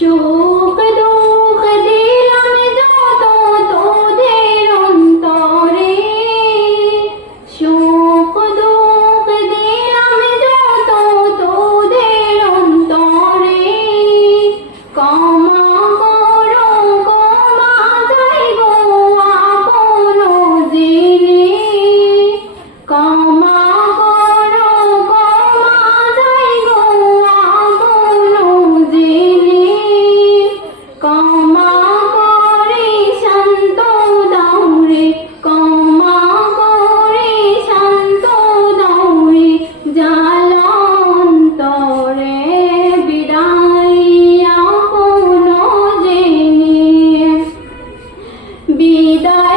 Yo. vida.